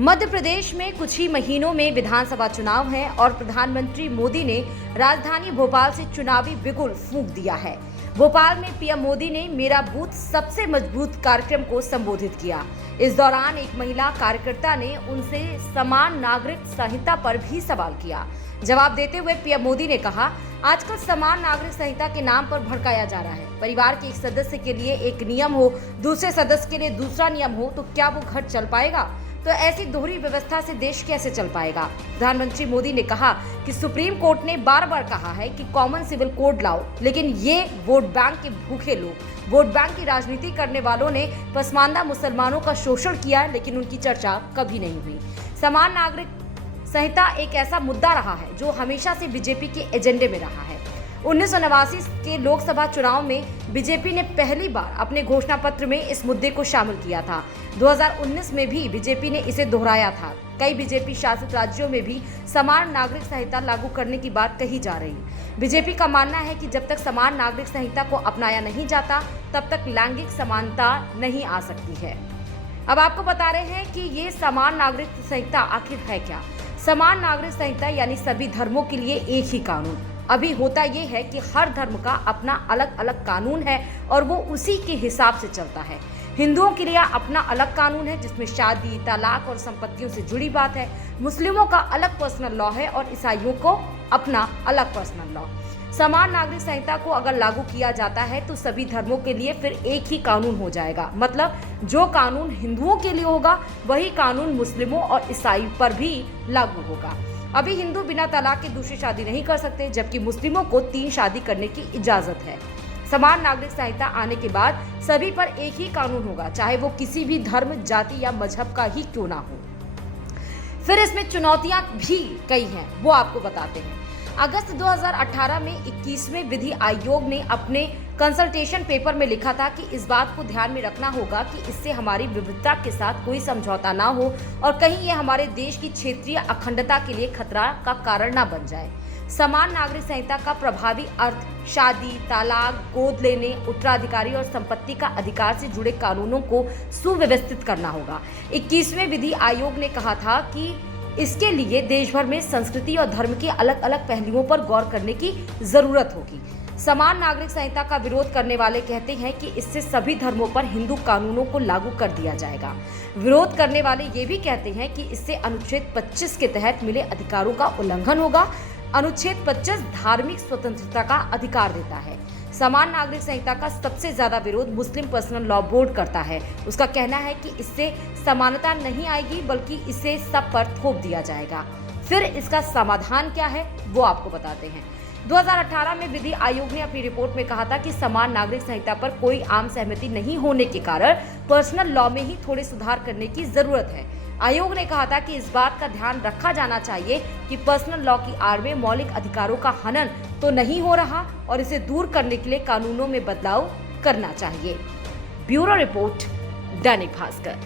मध्य प्रदेश में कुछ ही महीनों में विधानसभा चुनाव है और प्रधानमंत्री मोदी ने राजधानी भोपाल से चुनावी बिगुल फूंक दिया है। भोपाल में पीएम मोदी ने मेरा बूथ सबसे मजबूत कार्यक्रम को संबोधित किया। इस दौरान एक महिला कार्यकर्ता ने उनसे समान नागरिक संहिता पर भी सवाल किया। जवाब देते हुए पीएम मोदी ने कहा, आजकल समान नागरिक संहिता के नाम पर भड़काया जा रहा है। परिवार के एक सदस्य के लिए एक नियम हो, दूसरे सदस्य के लिए दूसरा नियम हो, तो क्या वो घर चल पाएगा? तो ऐसी दोहरी व्यवस्था से देश कैसे चल पाएगा? प्रधानमंत्री मोदी ने कहा कि सुप्रीम कोर्ट ने बार बार कहा है कि कॉमन सिविल कोड लाओ, लेकिन ये वोट बैंक के भूखे लोग, वोट बैंक की राजनीति करने वालों ने पसमानदा मुसलमानों का शोषण किया, लेकिन उनकी चर्चा कभी नहीं हुई। समान नागरिक संहिता एक ऐसा मुद्दा रहा है जो हमेशा से बीजेपी के एजेंडे में रहा है। 1989 के लोकसभा चुनाव में बीजेपी ने पहली बार अपने घोषणा पत्र में इस मुद्दे को शामिल किया था। 2019 में भी बीजेपी ने इसे दोहराया था। कई बीजेपी शासित राज्यों में भी समान नागरिक संहिता लागू करने की बात कही जा रही है। बीजेपी का मानना है कि जब तक समान नागरिक संहिता को अपनाया नहीं जाता, तब तक लैंगिक समानता नहीं आ सकती है। अब आपको बता रहे हैं कि ये समान नागरिक संहिता आखिर है क्या। समान नागरिक संहिता यानी सभी धर्मों के लिए एक ही कानून। अभी होता ये है कि हर धर्म का अपना अलग अलग कानून है और वो उसी के हिसाब से चलता है। हिंदुओं के लिए अपना अलग कानून है जिसमें शादी, तलाक और संपत्तियों से जुड़ी बात है। मुस्लिमों का अलग पर्सनल लॉ है और ईसाइयों को अपना अलग पर्सनल लॉ। समान नागरिक संहिता को अगर लागू किया जाता है तो सभी धर्मों के लिए फिर एक ही कानून हो जाएगा। मतलब जो कानून हिंदुओं के लिए होगा वही कानून मुस्लिमों और ईसाई पर भी लागू होगा। अभी हिंदू बिना तलाक के दूसरी शादी नहीं कर सकते, जबकि मुस्लिमों को 3 शादी करने की इजाजत है। समान नागरिक संहिता आने के बाद सभी पर एक ही कानून होगा, चाहे वो किसी भी धर्म, जाति या मजहब का ही क्यों ना हो। फिर इसमें चुनौतियां भी कई हैं, वो आपको बताते हैं। अगस्त 2018 में 21वें विधि आयोग ने अपने कंसल्टेशन पेपर में लिखा था कि इस बात को ध्यान में रखना होगा कि इससे हमारी विविधता के साथ कोई समझौता ना हो और कहीं ये हमारे देश की क्षेत्रीय अखंडता के लिए खतरा का कारण ना बन जाए। समान नागरिक संहिता का प्रभावी अर्थ शादी, तलाक, गोद लेने, उत्तराधिकारी और संपत्ति का अधिकार से जुड़े कानूनों को सुव्यवस्थित करना होगा। 21वें विधि आयोग ने कहा था कि इसके लिए देश भर में संस्कृति और धर्म के अलग अलग पहलुओं पर गौर करने की जरूरत होगी। समान नागरिक संहिता का विरोध करने वाले कहते हैं कि इससे सभी धर्मों पर हिंदू कानूनों को लागू कर दिया जाएगा। विरोध करने वाले ये भी कहते हैं कि इससे अनुच्छेद 25 के तहत मिले अधिकारों का उल्लंघन होगा। अनुच्छेद 25 धार्मिक स्वतंत्रता का अधिकार देता है। समान नागरिक संहिता का सबसे ज्यादा विरोध मुस्लिम पर्सनल लॉ बोर्ड करता है। उसका कहना है कि इससे समानता नहीं आएगी, बल्कि इसे सब पर थोप दिया जाएगा। फिर इसका समाधान क्या है, वो आपको बताते हैं। 2018 में विधि आयोग ने अपनी रिपोर्ट में कहा था कि समान नागरिक संहिता पर कोई आम सहमति नहीं होने के कारण पर्सनल लॉ में ही थोड़े सुधार करने की जरूरत है। आयोग ने कहा था कि इस बात का ध्यान रखा जाना चाहिए कि पर्सनल लॉ की आड़ में मौलिक अधिकारों का हनन तो नहीं हो रहा और इसे दूर करने के लिए कानूनों में बदलाव करना चाहिए। Bureau report, Dainik Bhaskar.